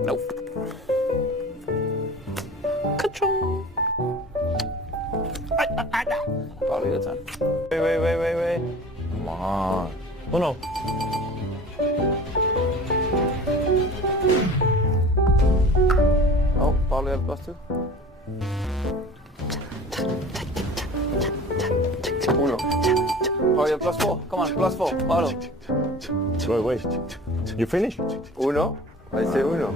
Nope. Ka-chung. Probably good time. Wait. Come on. Oh no. Oh, probably have +2. Uno. Probably have +4. Come on, +4. Paulo. Wait. You finished? Uno. I say uno.